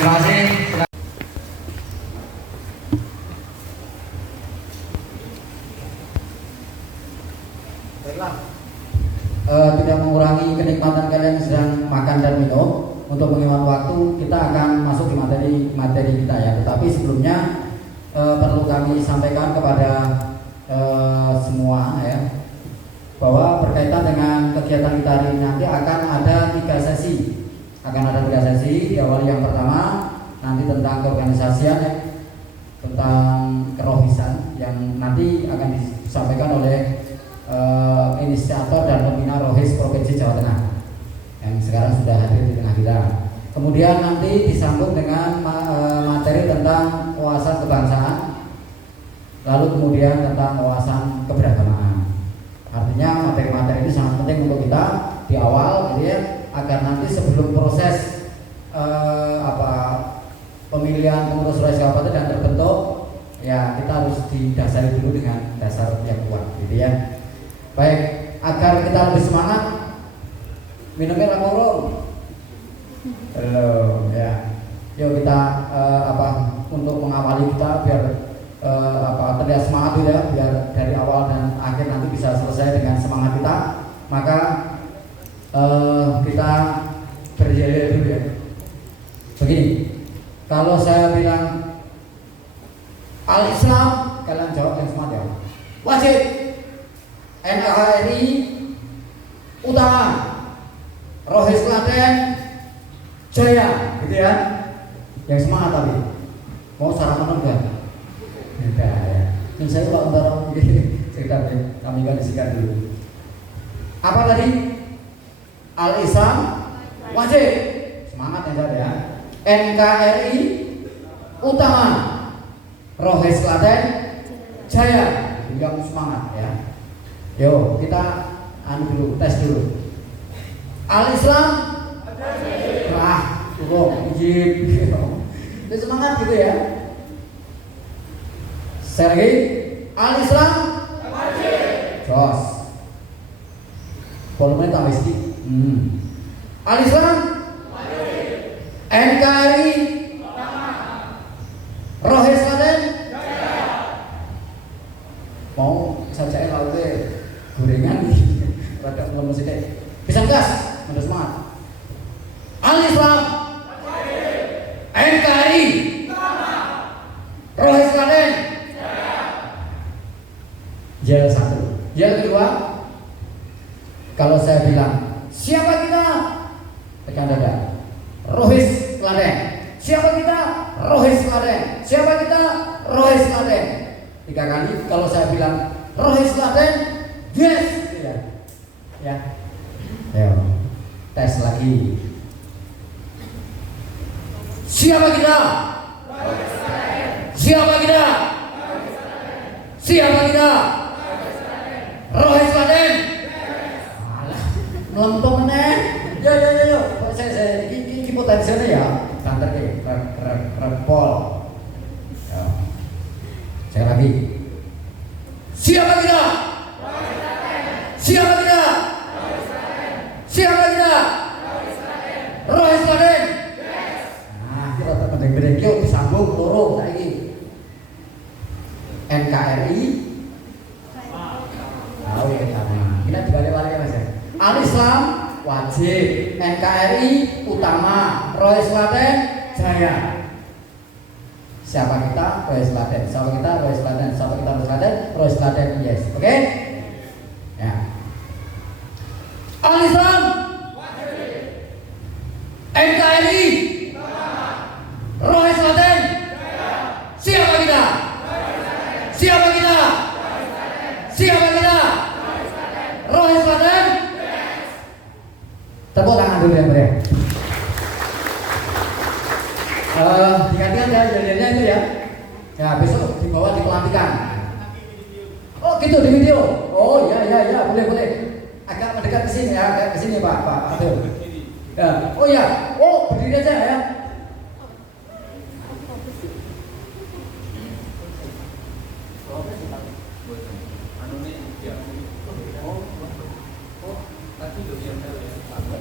Terima kasih. Baiklah. Tidak mengurangi kenikmatan kalian yang sedang makan dan minum. Untuk menghemat waktu, kita akan masuk di materi kita ya. Tetapi sebelumnya perlu kami sampaikan kepada semua ya, bahwa berkaitan dengan kegiatan kita hari ini nanti akan ada 3 sesi. Diawali yang pertama nanti tentang keorganisasian ya, tentang kerohisan yang nanti akan disampaikan oleh inisiator dan pembina Rohis Provinsi Jawa Tengah yang sekarang sudah hadir di tengah kita. Kemudian nanti disambung dengan materi tentang wawasan kebangsaan, lalu kemudian tentang wawasan keberagamaan. Artinya materi-materi ini sangat penting untuk kita di awal, gitu ya, agar nanti sebelum proses pemilihan pengurus Rohis Kabupaten dan terbentuk, ya kita harus didasari dulu dengan dasar yang kuat, gitu ya. Baik, agar kita lebih semangat, minumnya langsung belum ya. Yuk kita untuk mengawali kita biar terlihat semangat ya, biar dari awal dan akhir nanti bisa selesai dengan semangat kita. Maka kita berjaya dulu ya. Begini, kalau saya bilang Al-Islam, kalian jawab yang semangat ya. Wajib. NKRI utama, Rohis Klaten Jaya, gitu ya. Yang semangat tadi. Mau sarapan enggak? Enggak ya. Dan saya kalau antara cerita kami kan disikat dulu. Apa tadi? Al-Islam wajib. Semangat ya saya ya. NKRI utama, Rohis Klaten Jaya. Yang semangat ya. Yo, kita dulu, tes dulu. Al-Islam izin. Itu semangat gitu ya. Sergi, Al-Islam jos. Volumenya tambah sedikit. Al-Islam NKRI Rohis Klaten mau saja lautnya gorengan rada belum sedikit. Bisa gas, harus semangat. Al-Islam NKRI Rohis Klaten Jel 1. Jel kedua, kalau saya bilang siapa kita, tekan dada. Rohis Klaten. Siapa kita? Rohis Klaten. Siapa kita? Rohis Klaten. 3 kali. Kalau saya bilang Rohis Klaten, yes. Ya. Ayo, tes lagi. Siapa kita? Siapa kita? Siapa kita? Rohis Klaten. Melempem nih. Yo. Saya ini potensinya ya. Santer ke repol. Sekali lagi. Siapa kita? Siapa kita? Siapa kita? Rohis Klaten. Nah, kita terkendeng-kendeng yuk disambung loro saiki. NKRI. Tahu ya sama. Kita dibalik-balik Mas ya. Al-Islam wajib, NKRI utama, Rohis Klaten Jaya. Siapa kita? Rohis Klaten. Siapa kita? Rohis Klaten. Siapa kita? Rohis Klaten. Rohis Klaten, yes. Oke? Ya. Al-Islam wajib, NKRI Rohis Klaten Jaya. Siapa kita? Siapa kita? Siapa kita? Rohis Klaten. Tepuk tangan dulu ya, Bre. Digantikan ya jadinya itu ya. Ya besok dibawa di pelantikan. Oh gitu di video. Oh ya boleh. Agak mendekat ke sini ya, agak ke sini Pak Abdul. Ya. Oh ya, berdiri aja ya.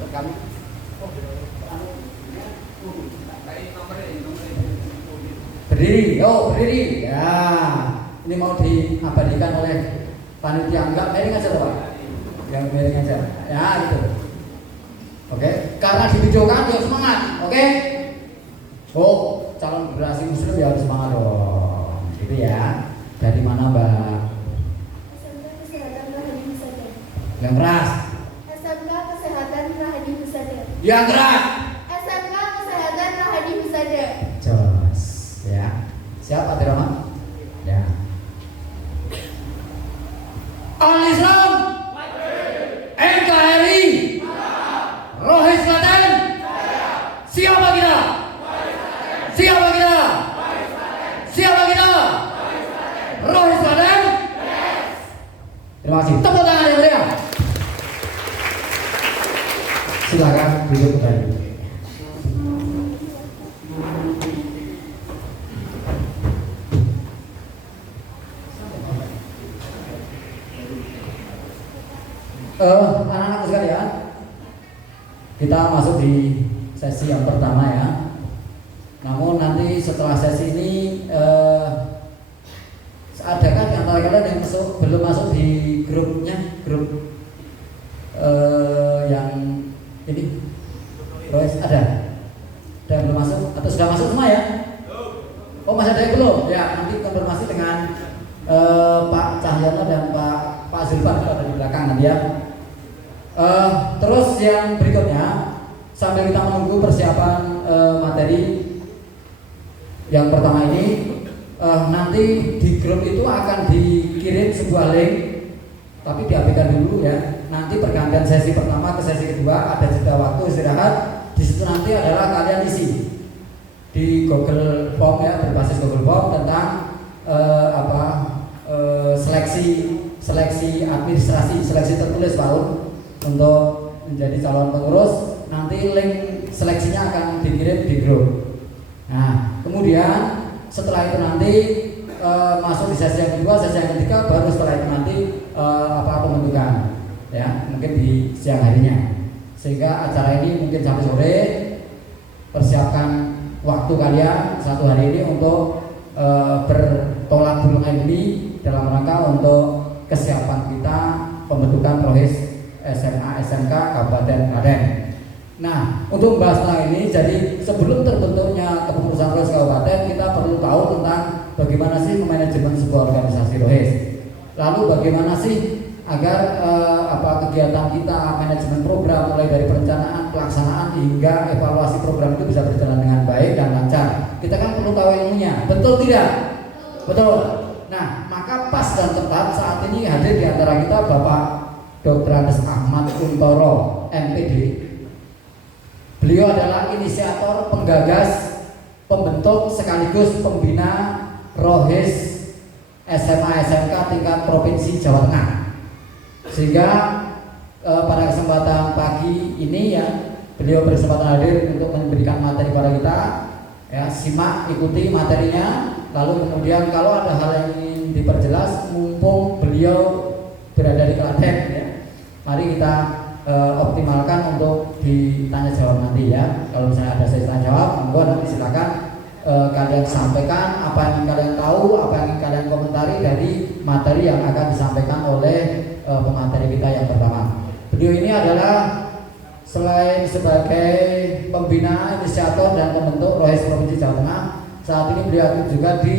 Kami. berdiri, berdiri. Ya, ini mau diabadikan oleh panitia, enggak miring aja Pak. Yang miring aja. Ya, gitu. Oke, karena ditujukan ya semangat. Oke. Oh, calon generasi muslim ya harus semangat dong. Gitu ya. Dari mana, Mbak? SMK Kesehatan Rahadi Husada. Yang keras. SMK Kesehatan Rahadi Husada. Yang keras. SMK Kesehatan Rahadi Husada. Jos, ya. Siapa Tirama? Ya. Al-Islam NKRI Rohis Klaten. Siapa kita? Siapa kita? Siapa kita? Rohis Klaten. Terima kasih. Tepuk tangan yang meriah. Silakan duduk kembali. Anak-anak sekalian, kita masuk di sesi yang pertama ya. Namun nanti setelah sesi ini adakah di antara kalian yang belum masuk di grupnya, grup yang ini? Royce ada yang belum masuk atau sudah masuk semua ya? Oh masih ada yang belum? Ya nanti konfirmasi dengan Pak Cahyono dan Pak Zulfan kalau ada di belakang nanti ya. Terus yang berikutnya sambil kita menunggu persiapan materi yang pertama ini, nanti di grup itu akan dikirim sebuah link, tapi diabaikan dulu ya. Nanti pergantian sesi pertama ke sesi kedua ada jeda waktu istirahat. Di situ nanti adalah kalian isi di Google Form ya, berbasis Google Form tentang seleksi administrasi, seleksi tertulis Pak untuk menjadi calon pengurus. Nanti link seleksinya akan dikirim di grup. Nah, kemudian setelah itu nanti masuk di sesi yang kedua, sesi yang ketiga, baru setelah itu nanti pembentukan, ya mungkin di siang harinya. Sehingga acara ini mungkin sampai sore. Persiapkan waktu kalian satu hari ini untuk bertolak bulungan ini dalam rangka untuk kesiapan kita pembentukan Rohis SMA SMK Kabupaten Klaten. Nah, untuk membahas tentang ini, jadi sebelum terbentuknya kepengurusan Rohis Kabupaten, kita perlu tahu tentang bagaimana sih manajemen sebuah organisasi Rohis. Lalu bagaimana sih agar kegiatan kita, manajemen program mulai dari perencanaan, pelaksanaan hingga evaluasi program itu bisa berjalan dengan baik dan lancar. Kita kan perlu tahu ilmunya, betul tidak? Betul. Nah, maka pas dan tepat saat ini hadir di antara kita Bapak Dr. Andes Ahmad Kuntoro, MPD. Beliau adalah inisiator, penggagas, pembentuk sekaligus pembina Rohis SMA SMK tingkat provinsi Jawa Tengah. Sehingga pada kesempatan pagi ini ya, beliau berkesempatan hadir untuk memberikan materi kepada kita. Ya, simak, ikuti materinya. Lalu kemudian kalau ada hal yang ingin diperjelas, mumpung beliau berada di Klaten ya, mari kita optimalkan untuk ditanya jawab nanti ya. Kalau misalnya ada sesi tanya jawab, monggo nanti silakan kalian sampaikan apa yang ingin kalian tahu, apa yang ingin kalian komentari dari materi yang akan disampaikan oleh pemateri kita yang pertama. Beliau ini adalah selain sebagai pembina, inisiator dan pembentuk Rohis Provinsi Jawa Tengah, saat ini beliau aktif juga di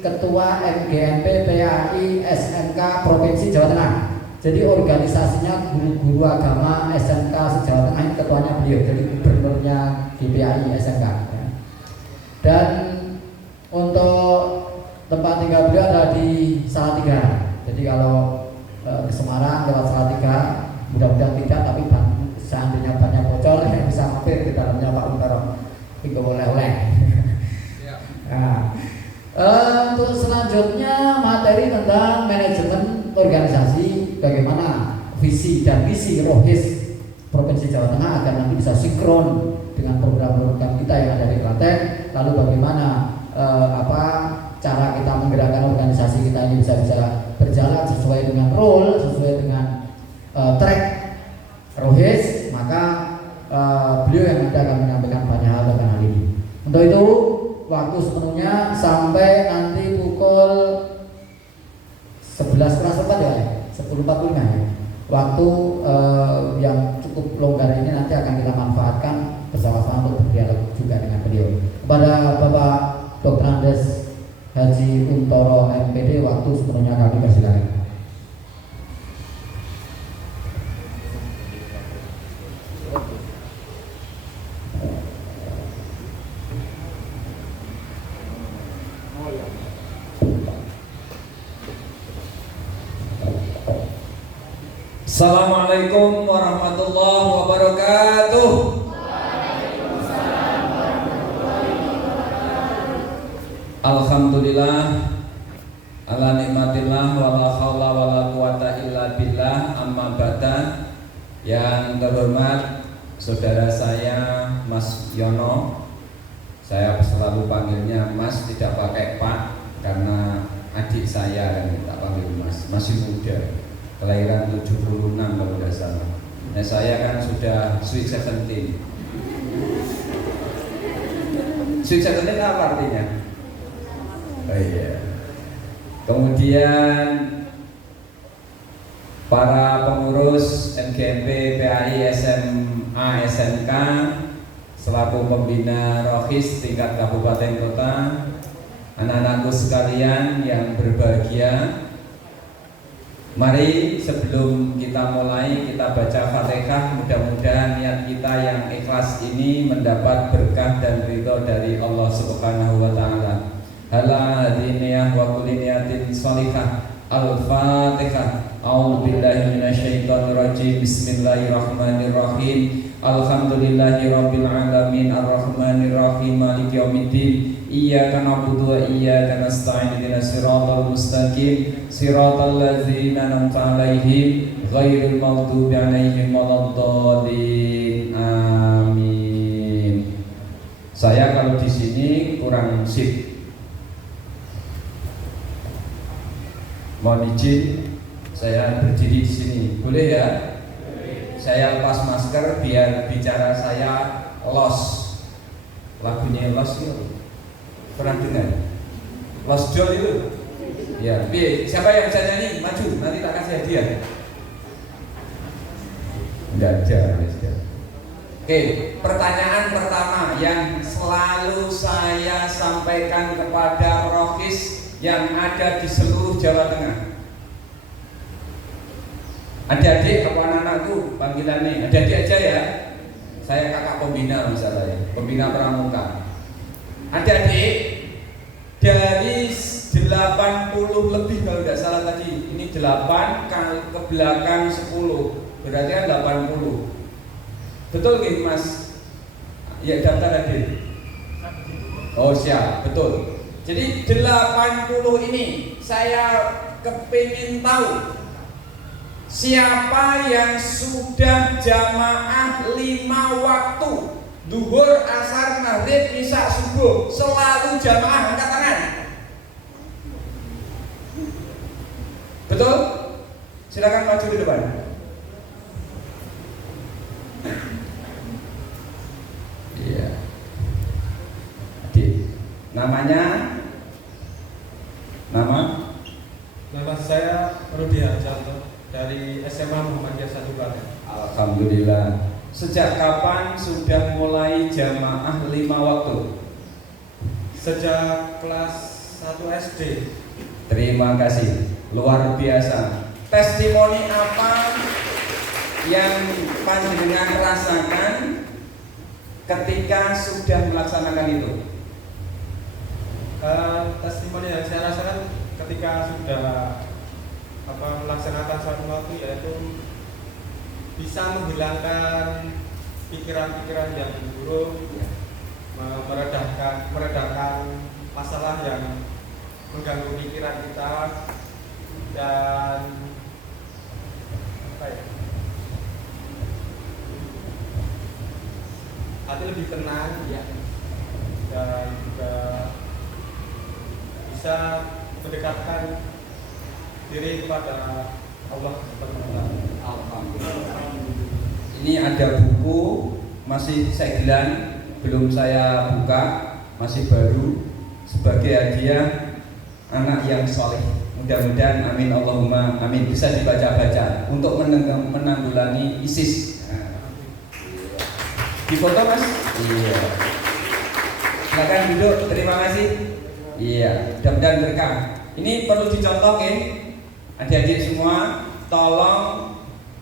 Ketua MGMP PAI SMK Provinsi Jawa Tengah. Jadi organisasinya guru-guru agama SMK se-Jawa Tengah, ini ketuanya beliau, jadi gubernurnya GPAI SMK ya. Dan untuk tempat tinggal beliau ada di Salatiga. Jadi kalau ke Semarang lewat Salatiga, mudah-mudahan tidak, tapi seandainya banyak bocor ya bisa mampir di dalamnya Pak Untaro, itu oleh-oleh. Nah, untuk selanjutnya materi tentang manajemen organisasi, bagaimana visi dan misi Rohis Provinsi Jawa Tengah agar nanti bisa sinkron dengan program-program kita yang ada di Klaten. Lalu bagaimana cara kita menggerakkan organisasi kita ini bisa berjalan sesuai dengan role, sesuai dengan track Rohis. Maka beliau yang nanti akan menyampaikan banyak hal tentang hal ini. Untuk itu waktu sepenuhnya sampai nanti pukul 11 kurang sempat ya, 10.45 ya. Waktu yang cukup longgar ini nanti akan kita manfaatkan bersama-sama untuk berdialog juga dengan beliau. Kepada Bapak Dr. Andes Haji Untoro MPD, waktu sepenuhnya kami persilakan. Assalamualaikum warahmatullahi wabarakatuh. Alhamdulillah ala nikmatillah wala haula wala quwata illa billah, amma ba'da. Yang terhormat saudara saya Mas Yono, saya selalu panggilnya Mas, tidak pakai Pak, karena adik saya kan tak panggil Mas, masih muda, kelahiran 76 kalau tidak salah. Nah, saya kan sudah sweet 17. Sweet 17 apa artinya? Oh iya. Kemudian para pengurus NGMP, PAI, SMA, SMK selaku pembina Rohis tingkat kabupaten kota, anak-anakku sekalian yang berbahagia. Mari sebelum kita mulai, kita baca Fatihah. Mudah-mudahan niat kita yang ikhlas ini mendapat berkah dan ridho dari Allah Subhanahu wa Ta'ala. Hala hadiniyah wa kulli niyatin sholihah. Al-Fatihah. A'udzubillahi minasyaitonir rajim. Bismillahirrahmanirrahim. Alhamdulillahirabbil alamin arrahmanir rahim maliki yaumiddin. Iyyaka na'budu wa iyyaka nasta'in ihdinas siratal mustaqim siratal ladzina an'amta 'alaihim ghairil maghdubi 'alaihim waladdallin. Amin. Saya kalau di sini kurang sip. Mohon izin saya berdiri di sini. Boleh ya? Saya lepas masker biar bicara saya los. Lagunya los itu pernah dengar? Los Doll itu? Ya. Siapa yang bisa nyanyi? Maju, nanti tak kasih hadiah. Enggak ada. Oke, pertanyaan pertama yang selalu saya sampaikan kepada Rohis yang ada di seluruh Jawa Tengah. Adik-adik apa anak-anakku panggilannya? Adik-adik aja ya. Saya kakak pembina misalnya, pembina pramuka. Adik-adik, dari 80 lebih kalau tidak salah tadi, ini 8 ke belakang 10, berarti kan 80. Betul nggih Mas? Ya daftar adik. Oh siap, betul. Jadi 80 ini saya kepingin tahu siapa yang sudah jamaah 5 waktu, duhur, asar, maghrib, isya, subuh, selalu jamaah, angkat tangan. Betul? Silakan maju di depan. Iya. Namanya? Nama saya Rudi Harjanto dari SMA Muhammadiyah 1 Klaten. Alhamdulillah. Sejak kapan sudah mulai jamaah 5 waktu? Sejak kelas 1 SD. Terima kasih, luar biasa. Testimoni apa yang panjenengan rasakan ketika sudah melaksanakan itu? Testimoni yang saya rasakan ketika sudah melaksanakan suatu waktu, yaitu bisa menghilangkan pikiran-pikiran yang buruk, meredakan masalah yang mengganggu pikiran kita, dan hati lebih tenang ya, dan juga bisa mendekatkan diri kepada Allah Subhanahu wa Ta'ala. Alhamdulillah. Ini ada buku masih segelan, belum saya buka, masih baru. sebagai hadiah anak yang soleh. Mudah-mudahan amin Allahumma amin bisa dibaca-baca untuk menanggulangi ISIS. Di foto mas? Iya. Silakan duduk. Terima kasih. Iya. Mudah-mudahan berkah. Ini perlu dicontoh ya, adik-adik semua. Tolong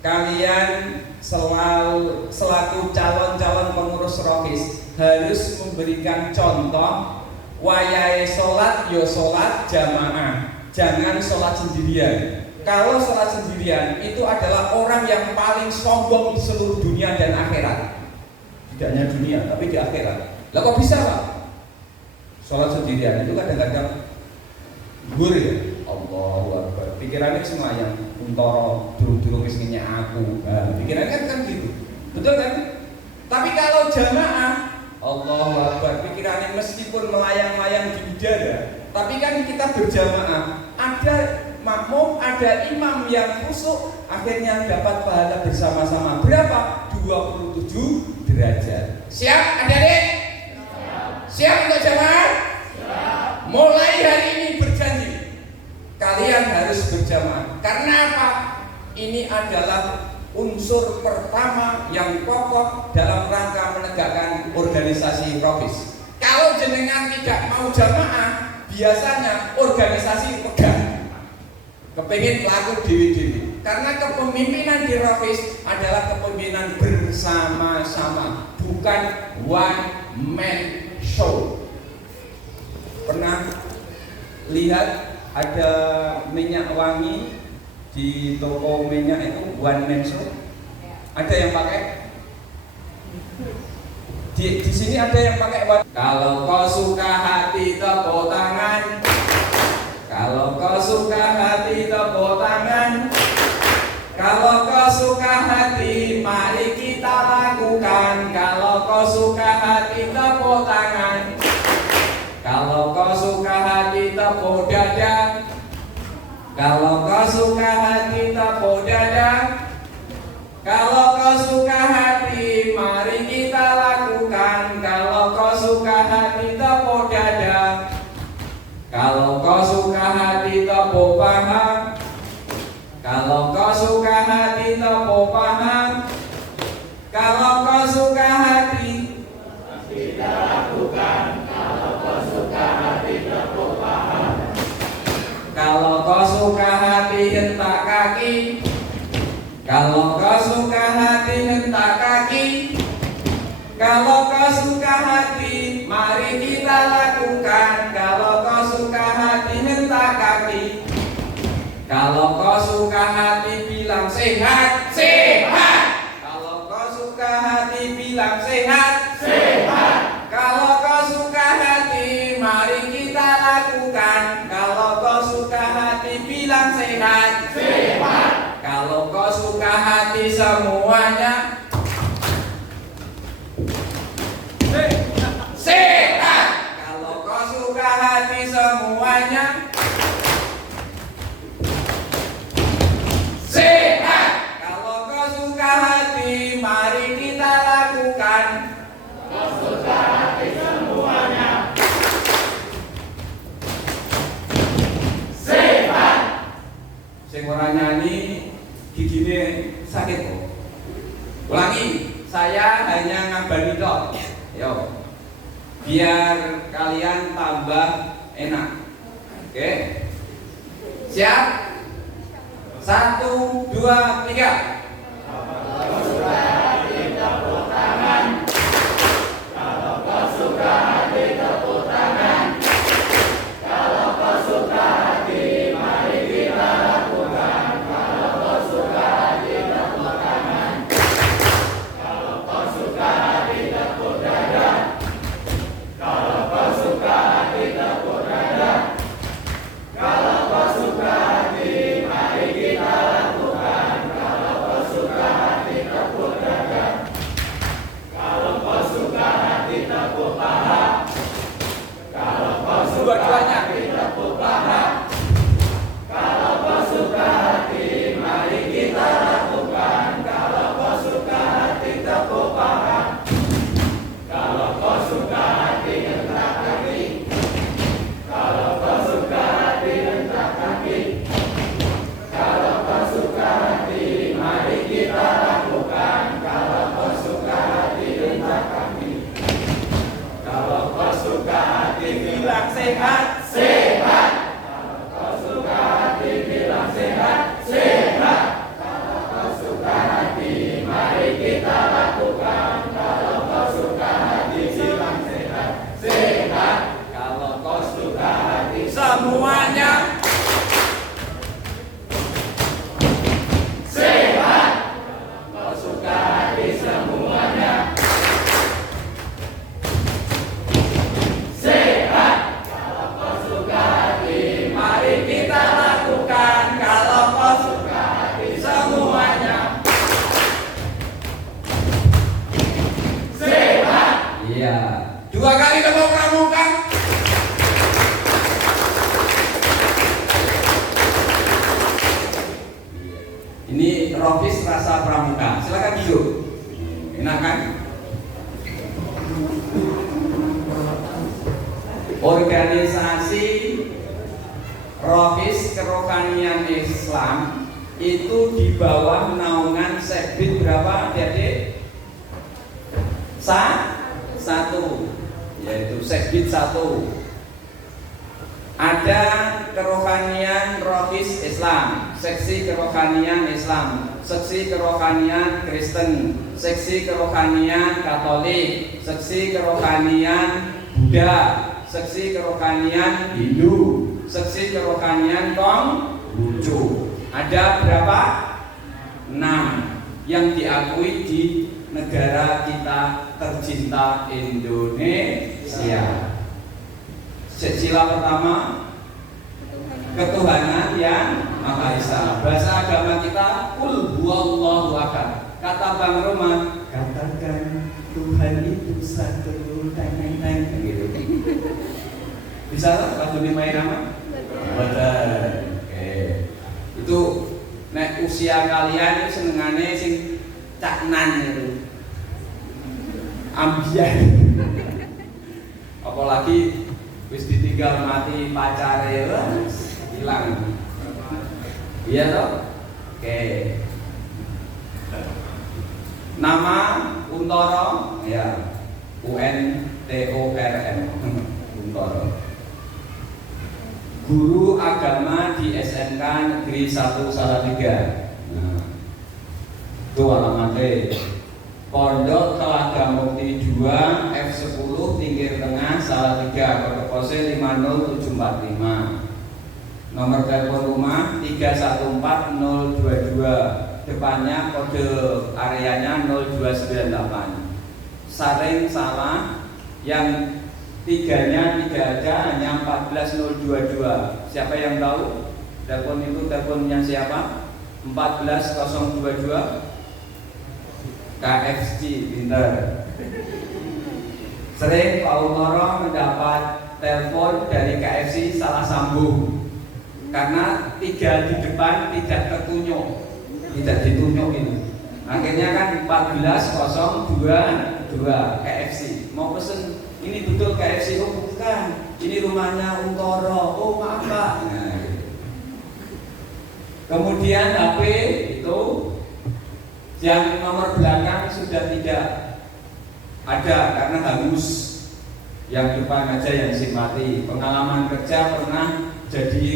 kalian selaku calon-calon pengurus Rohis harus memberikan contoh. Wayahe sholat yo sholat jamaah, jangan sholat sendirian. Kalau sholat sendirian itu adalah orang yang paling sombong di seluruh dunia dan akhirat. Tidak hanya dunia tapi di akhirat. Lah kok bisa Pak? Sholat sendirian itu kadang-kadang gur ya. Allahu Akbar. Pikirannya semua yang untoro durung-durung wis ngenyek aku. Nah, pikirannya kan gitu. Betul kan? Tapi kalau jamaah Allahu Akbar, pikirannya meskipun melayang-layang di udara, tapi kan kita berjamaah, ada makmum, ada imam yang khusyuk, akhirnya dapat pahala bersama-sama. Berapa? 27 derajat. Siap adik-adik? Siap untuk jamaah? Siap. Mulai hari ini berjanji, kalian harus berjamaah. Karena apa? Ini adalah unsur pertama yang pokok dalam rangka menegakkan organisasi Rohis. Kalau jenengan tidak mau jamaah, biasanya organisasi pegang, kepingin laku dewi-dewi. Karena kepemimpinan di Rohis adalah kepemimpinan bersama-sama, bukan one man show. Pernah lihat ada minyak wangi di toko minyak itu one man show? Ada yang pakai? Di sini ada yang pakai one. Kalau kau suka hati tepuk tangan. Kalau kau suka hati tepuk tangan. Kalau kau suka hati mari kita lakukan. Kalau kau suka hati tepuk tangan. Kalau kau suka hati tepuk dada. Kalau kau suka hati tepuk dada. Kalau kau suka hati mari kita lakukan. Kalau kau suka hati tepuk dada. Kalau kau suka hati tepuk paha. Kalau kau suka hati tepuk paha. Kalau kau suka hati kita lakukan. Kalau kau suka hati tepuk paha. Kalau kau suka hati hentak kaki. Kalau kau suka hati hentak kaki. Kalau kau suka hati mari kita lakukan. Kalau kau suka hati hentak kaki. Kalau kau suka hati bilang sehat, sehat. Kalau kau suka hati bilang sehat, sehat. Kalau kau suka hati mari kita lakukan. Kalau kau suka hati bilang sehat, sehat. Kalau kau suka hati semuanya sehat. Kalau kau suka hati semuanya sehat. Kalau kau suka hati mari kita lakukan. Kau suka hati semuanya sehat. Sing ora nyanyi gigine sakit kok. Ulangi, saya hanya ngabari tok. Yo. Biar kalian tambah enak. Oke? Siap? 1, 2, 3. Kalau suka hati tepuk tangan. Kalau kau suka hati tepuk tangan. Kalau kau suka hati mari kita lakukan. Kalau kau suka hati tepuk tangan. Kalau kau suka hati tepuk dada. Kalau kau suka hati tepuk dada. Kalau kau suka hati mari kita lakukan. Kalau kau suka hati tepuk dada. Kalau kau suka hati tepuk paha. Kalau kau suka hati tepuk paha. Kalau kau suka hati mari kita lakukan. Kalau kau suka hati tepuk paha. Kalau kau suka hati hentak kaki. sehat. Sehat. Kalau kau suka hati bilang sehat. Sehat. Kalau kau suka hati mari kita lakukan. Kalau kau suka hati bilang sehat. Sehat. Kalau kau suka hati semuanya sehat. Kalau kau suka hati semuanya sehat. Kalau kau suka hati mari kita lakukan. Kalau kau suka hati semuanya sehat. Iya. 2 kali tepuk pramuka. Ini Rofis rasa pramuka. Silakan duduk. Enak kan? Organisasi Rofis Kerohanian Islam itu di bawah naungan Sekbid berapa, Adik? Satu, yaitu Sekbid 1. Ada Kerohanian Rofis Islam, Seksi Kerohanian Islam, Seksi Kerohanian Kristen, Seksi Kerohanian Katolik, Seksi Kerohanian Buddha, Seksi Kerohanian Hindu, Seksi Kerohanian Konghucu. Ada berapa? 6 yang diakui di negara kita tercinta Indonesia. Sila pertama, ketuhanan yang Maha Esa. Bahasa agama kita Qul huwallahu ahad. Kata Bang Roma, katakan Tuhan itu satu, teng gitu. Bisa lagu dimain nama? Betul. Oke. Itu nek usia kalian itu senengane sing caknan itu. Ambian. Apalagi wis ditinggal mati pacare hilang. Iya toh? Oke. Nama Untoro ya. UNTORN. Untoro. Guru agama di SMK Negeri 1 Salatiga. Nah. Itu alamatnya. Pondok Telaga Mukti 2 F10 Pinggir Tengah Salatiga, kode pos 50745. Nomor telepon rumah 314022. Depannya kode areanya 0298. Saring salah, yang tiganya tidak ada, hanya 14022. Siapa yang tahu? Telepon itu teleponnya siapa? 14022. KFC pinter. Sering Pak Untoro mendapat telepon dari KFC salah sambung karena 3 di depan tidak tertunjuk, tidak ditunjuk ini. Akhirnya kan 14022 KFC mau pesen, ini betul KFC? Oh bukan, ini rumahnya Untoro. Oh maaf Pak. Nah, gitu. Kemudian HP itu yang nomor belakang sudah tidak ada karena hangus. Yang depan aja yang simpati. Pengalaman kerja pernah jadi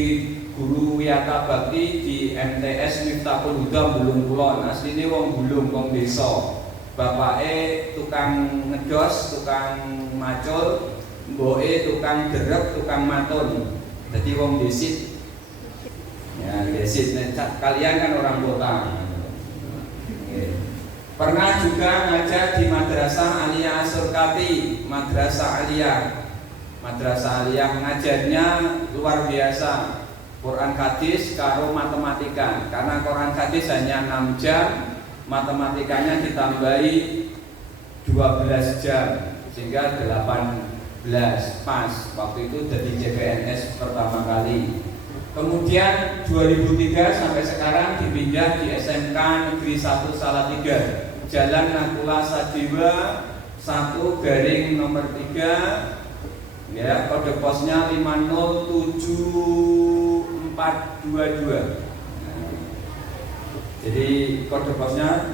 guru wiyata bakti di MTS Miftahul Huda Bulung Kulon. Asline wong Bulung, wong desa. Bapake tukang ngedos, tukang macul, mboke tukang derep, tukang matun. Jadi wong desit. Ya, desit. Kalian kan orang kota. Pernah juga ngajar di Madrasah Aliyah Surkati, Madrasah Aliyah. Madrasah Aliyah ngajarnya luar biasa. Quran hadis karo matematika. Karena Quran hadis hanya 6 jam, matematikanya ditambahi 12 jam sehingga 18 pas. Waktu itu jadi CPNS pertama kali. Kemudian 2003 sampai sekarang dipindah di SMK Negeri 1 Salatiga, Jalan Nakula Sadiwa 1 garing nomor 3, ya, kode posnya 50742. Jadi kode posnya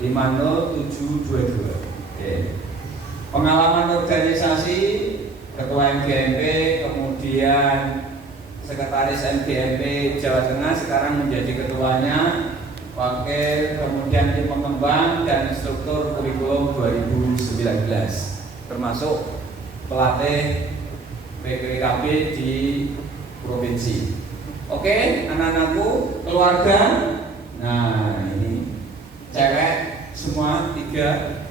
50722. Oke. Pengalaman organisasi, Ketua MGMP kemudian sekretaris MGMP Jawa Tengah, sekarang menjadi ketuanya, wakil, kemudian tim pengembang dan struktur kurikulum 2019, termasuk pelatih PKKB di provinsi. Oke, anak-anakku, keluarga. Nah, ini cewek semua 3,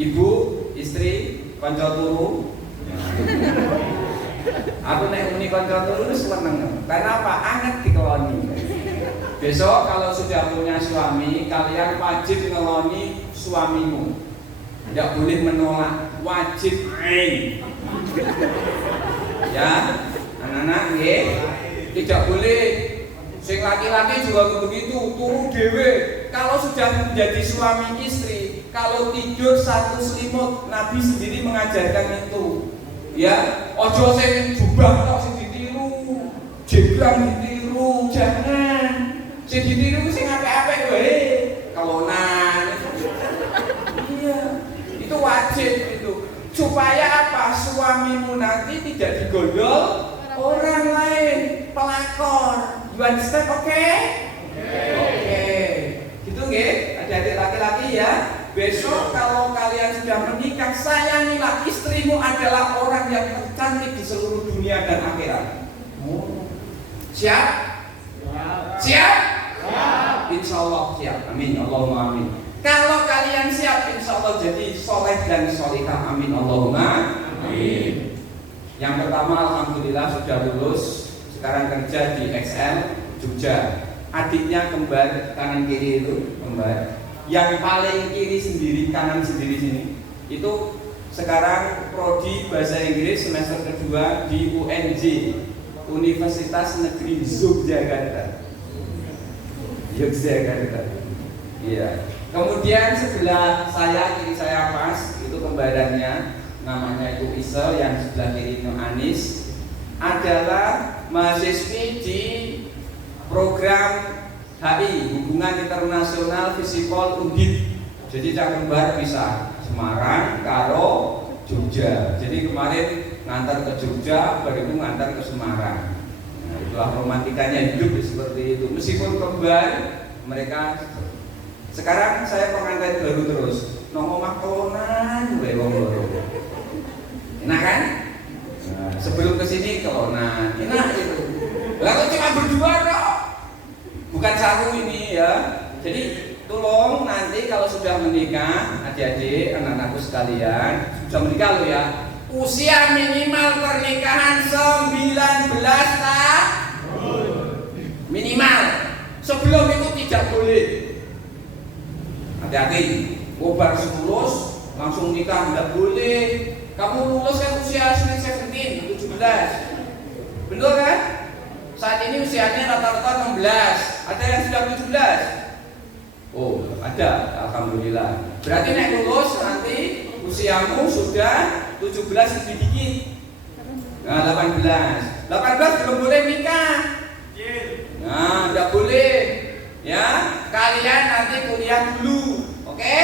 ibu, istri, konco turu. Aku nek muni konco turu seneng. Karena apa? Anget dikeloni. Besok kalau sudah punya suami, kalian wajib ngeloni suamimu. Tidak boleh menolak, wajib main. Ya, anak-anak nggih. Tidak boleh. Sing laki-laki juga begitu, turu dhewe. Kalau sudah menjadi suami istri, kalau tidur satu selimut, Nabi sendiri mengajarkan itu. Ya, ojo sing jubah tok sing ditiru, jeblang ditiru, jangan. Sing ditiru sing apik-apik wae. Kalonan. Iya, itu wajib itu. Supaya apa? Suamimu nanti tidak digondol orang lain, pelakor. You understand? Oke? Oke. Gitu nggih? Adik-adik laki-laki ya. Besok kalau kalian sudah menikah, sayangilah istrimu adalah orang yang tercantik di seluruh dunia dan akhirat. Siap? Siap? Insya Allah siap. Amin. Allahumma amin. Kalau kalian siap, insya Allah jadi soleh dan solihah. Amin. Allahumma amin. Yang pertama, alhamdulillah sudah lulus. Sekarang kerja di XL Jogja. Adiknya kembar kanan kiri itu kembar. Yang paling kiri sendiri, kanan sendiri sini, itu sekarang prodi bahasa Inggris semester kedua di UNJ, Universitas Negeri Yogyakarta. Yogyakarta. Iya. Kemudian sebelah saya, kiri saya pas, itu kembarannya, namanya itu Isel, yang sebelah kiri itu Anis, adalah mahasiswi di program HI, Hubungan Internasional Visipol Undip. Jadi cak kembar bisa Semarang karo Jogja. Jadi kemarin ngantar ke Jogja, baru ngantar ke Semarang. Nah, itulah romantikanya hidup seperti itu. Meskipun kembar, mereka sekarang saya pengantin baru terus. Nong omah kolonan, wong loro. Enak kan? Nah, sebelum kesini kolonan, enak itu. Lalu cuma berdua kok. Bukan satu ini ya. Jadi tolong nanti kalau sudah menikah, adik-adik, anak-anakku sekalian, sudah menikah loh ya. Usia minimal pernikahan 19 tahun. Minimal. Sebelum itu tidak boleh. Hati-hati. Baru lulus langsung nikah tidak boleh. Kamu lulus kan usia 17, betul kan? Saat ini usianya rata-rata 16. Ada yang sudah 17? Oh, ada. Alhamdulillah. Berarti naik lulus nanti usiamu sudah 17 lebih dikit. Nah, 18. 18 belum boleh nikah. Nah, tidak boleh. Ya, kalian nanti kuliah dulu. Oke?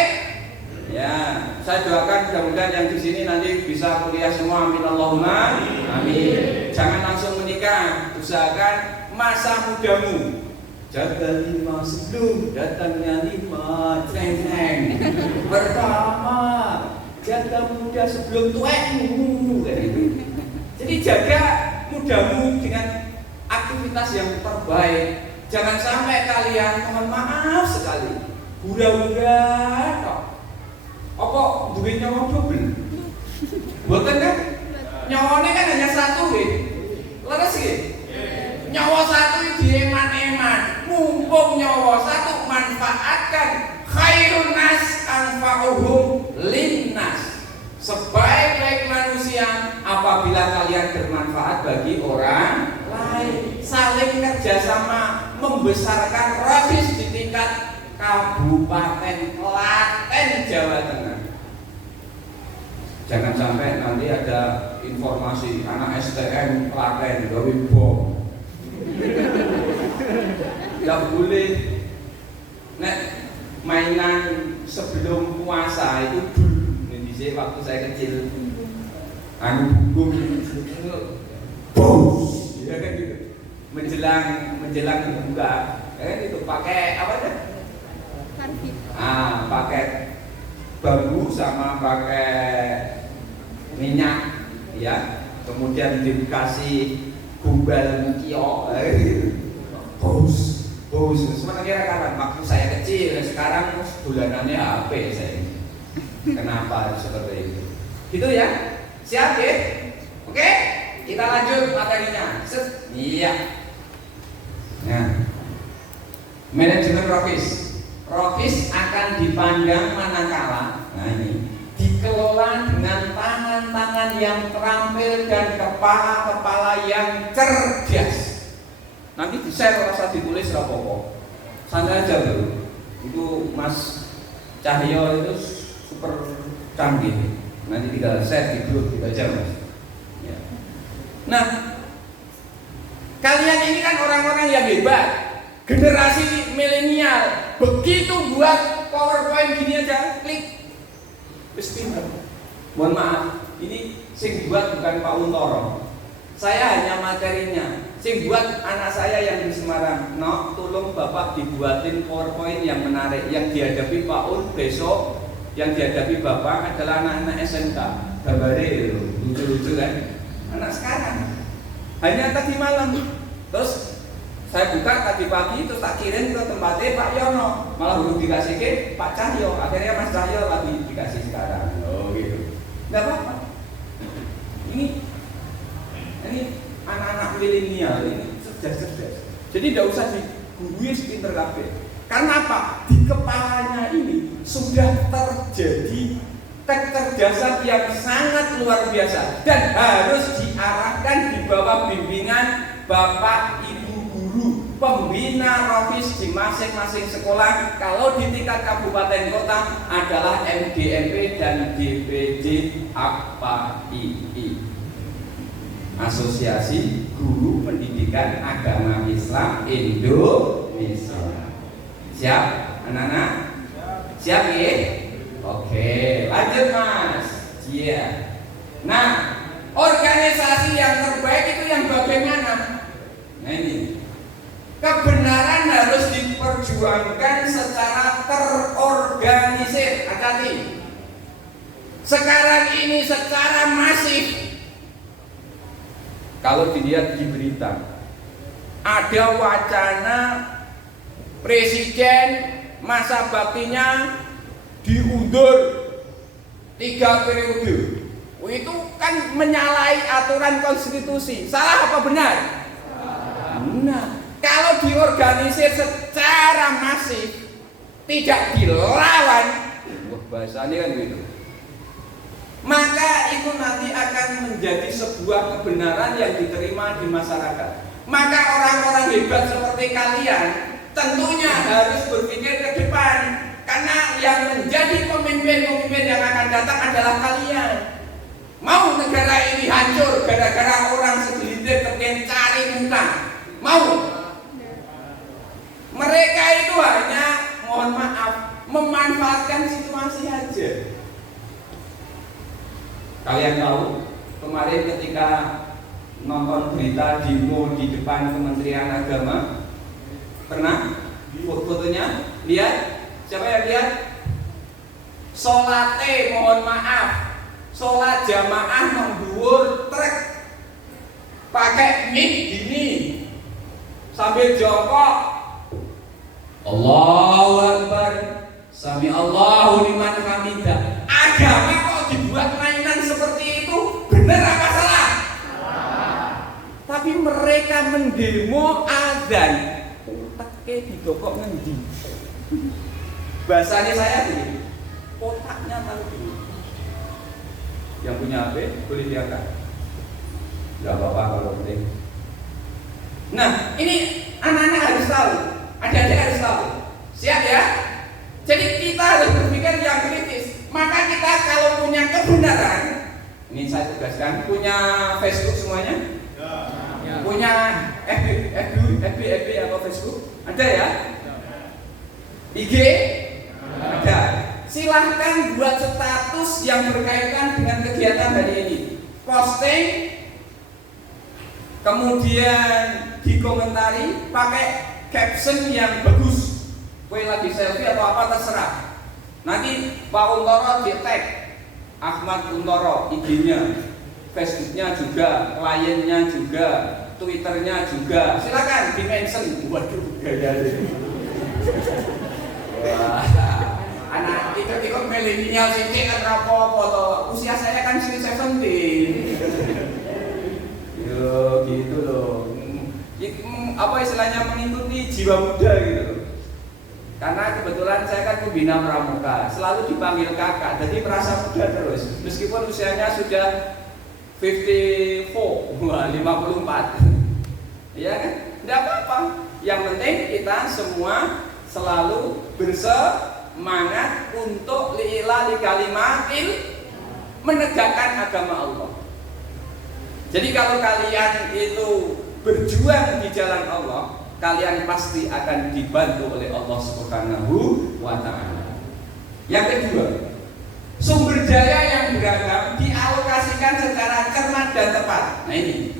Ya, saya doakan mudah-mudahan yang di sini nanti bisa kuliah semua. Amin Allahumma amin. Jangan langsung menikah. Usahakan masa mudamu. Jaga 5 sebelum datangnya 5 ceng-ceng. Pertama, jaga muda sebelum tuamu. Jadi jaga mudamu dengan aktivitas yang terbaik. Jangan sampai kalian, mohon maaf sekali, hura-hura kok. Apa duit nyawa double? Bukan kan? Nyawanya kan hanya satu leres nyawa satu dieman-eman. Mumpung nyawa satu, manfaatkan. Khairun nas anfa'uhum linnas. Sebaik-baik manusia apabila kalian bermanfaat bagi orang lain. Saling kerjasama membesarkan Rohis di tingkat Kabupaten Klaten, Jawa Tengah. Jangan sampai nanti ada informasi anak STM Klaten gawe bom. Tidak boleh. Nek mainan sebelum puasa itu dulu. Ini waktu saya kecil. Anu bungkum gitu. Menjelang buka, itu pakai apa ya? Pakai bambu sama pakai minyak, ya. Kemudian dikasih gumbal mukio, bos. Sebenarnya kapan? Waktu saya kecil, sekarang bulanannya HP saya. Kenapa seperti itu? Gitu ya? Siap ya? Oke? Kita lanjut materinya. Iya. Nah, manajemen Rokis akan dipandang manakala, nah ini, dikelola dengan tangan-tangan yang terampil dan kepala-kepala yang cerdas. Nanti di-share rasa ditulis apa-apa. Santai aja dulu. Itu Mas Cahyo itu super canggih. Nanti kita share di grup kita aja Mas. Ya. Nah, kalian ini kan orang-orang yang hebat, generasi milenial. Begitu buat PowerPoint gini aja, klik, wis pinter. Mohon maaf, ini sing buat bukan Pak Untoro. Saya hanya materinya. Sing buat anak saya yang di Semarang. No, tolong Bapak dibuatin PowerPoint yang menarik. Yang dihadapi Pak Un besok, yang dihadapi Bapak adalah anak-anak SMK. Gambarnya lucu-lucu kan? Anak sekarang. Hanya tadi malam. Terus saya buka tadi pagi, terus tak kirim ke tempatnya Pak Yono. Malah belum dikasih ke Pak Cahyo. Akhirnya Mas Cahyo lagi dikasih sekarang. Oh gitu. Nggak apa-apa. Ini anak-anak milenial ini cerdas. Jadi tidak usah digurui pinter kabeh. Karena apa? Di kepalanya ini sudah terjadi kecerdasan yang sangat luar biasa dan harus diarahkan di bawah bimbingan Bapak Ibu guru pembina Rokis di masing-masing sekolah. Kalau di tingkat kabupaten kota adalah MDMP dan DPD APAII, Asosiasi Guru Pendidikan Agama Islam Indonesia. Siap anak-anak? Siap ya? Oke, lanjut Mas. Iya. Nah, organisasi yang terbaik itu yang bagaimana? Nah ini, kebenaran harus diperjuangkan secara terorganisir. Hati-hati. Sekarang ini secara masif. Kalau dilihat di berita, ada wacana presiden masa baktinya diundur 3 periode. Itu kan menyalahi aturan konstitusi. Salah apa benar? Benar. Kalau diorganisir secara masif, tidak dilawan, bahasanya kan gitu, maka itu nanti akan menjadi sebuah kebenaran yang diterima di masyarakat. Maka orang-orang hebat seperti kalian tentunya harus berpikir ke depan, karena yang menjadi pemimpin-pemimpin yang akan datang adalah kalian. Mau negara ini hancur gara-gara orang segelintir pengen cari muka? Mau? Mereka itu hanya, mohon maaf, memanfaatkan situasi aja. Kalian tahu kemarin ketika nonton berita demo di depan Kementerian Agama, pernah fotonya lihat? Siapa yang lihat? Salate, mohon maaf, salat jamaah mendhuwur trek pakai mic gini sambil jongkok, Allahu Akbar, sami Allahu liman hamidah. Agama kok dibuat mainan seperti itu? Benar apa salah? Tapi mereka mendemo azan, otaknya didokok ngendi? Bahasanya saya begini, otaknya taruh dulu. Yang punya HP boleh diangkat, nggak apa-apa kalau penting. Nah, ini anak-anak harus tahu, adik-adik harus tahu. Siap ya? Jadi kita harus berpikir yang kritis. Maka kita kalau punya kebenaran, ini saya tegaskan, punya Facebook semuanya? Ya. Punya FB atau Facebook? Ada ya? IG? Ada. Silahkan buat status yang berkaitan dengan kegiatan hari ini. Posting kemudian dikomentari pakai caption yang bagus. Kowe lagi selfie atau apa terserah. Nanti Pak Untoro di tag Ahmad Untoro, IG-nya, Facebook-nya juga, kliennya juga, Twitter-nya juga. Silakan di mention. Waduh, gaya deh. Wah, anak itu milenial sih kan apa-apa toh. Usia saya kan 17. Yo, gitu loh. Apa istilahnya mengikuti jiwa muda gitu loh. Karena kebetulan saya kan pembina pramuka, selalu dipanggil kakak, jadi merasa muda terus. Meskipun usianya sudah 54, 54. Ya kan? Tidak apa-apa. Yang penting kita semua selalu bersemangat untuk li'ila li kalimatil, menegakkan agama Allah. Jadi kalau kalian itu berjuang di jalan Allah, kalian pasti akan dibantu oleh Allah Subhanahu wa ta'ala. Yang kedua, sumber daya yang beragam dialokasikan secara cermat dan tepat. Nah ini.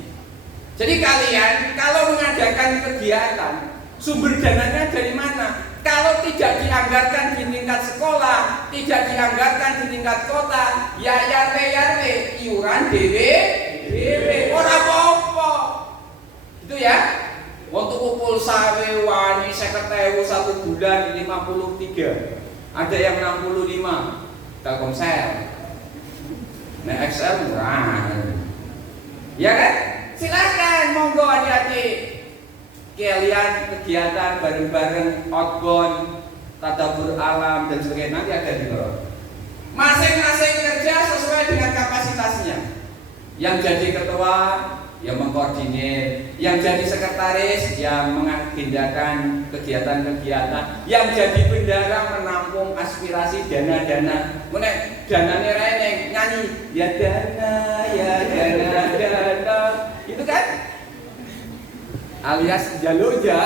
Jadi kalian kalau mengadakan kegiatan, sumber dananya dari mana? Kalau tidak dianggarkan di tingkat sekolah, tidak dianggarkan di tingkat kota, ya yarte iuran dewe, ora apa-apa. Itu ya. Untuk kumpul sawe wani 50.000 1 bulan 53. Ada yang 65 Telkomsel. Nah XL murah. Ya kan? Silakan monggo adik-adik. Kalian kegiatan bareng-bareng outbound, tadabbur alam dan sebagainya nanti ada di bawah. Masing-masing kerja sesuai dengan kapasitasnya. Yang jadi ketua yang mengkoordinir, yang jadi sekretaris yang mengagendakan kegiatan-kegiatan, yang jadi bendara menampung aspirasi dana-dana. Menek danane reneng nyanyi ya dana, itu kan alias jalurnya.